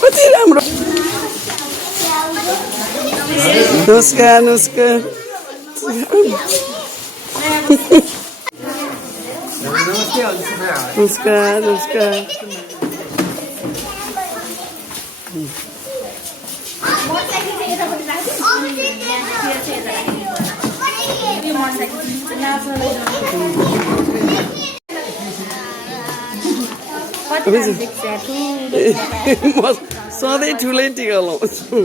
कति राम्रो नमस्कार नमस्कार नमस्कार नमस्कार म सधैँ ठुलै टिका लाउँछु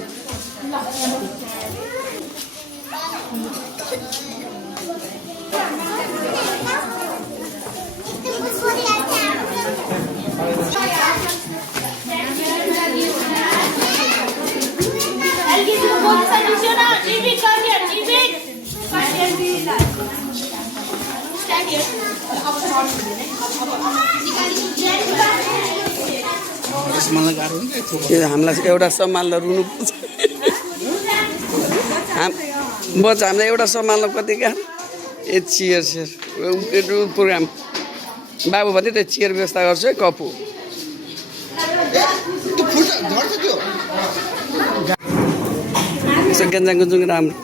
हामीलाई एउटा सम्हाल्न रुनुपर्छ बच्चा हामीलाई एउटा सम्हाल्न कति क्या ए चियर प्रोग्राम बाबु भन्दै त्यो चियर व्यवस्था गर्छु है कपु यसो गेन्जाङ गुन्जुङ राम्रो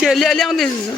छ ल्याउँदैछु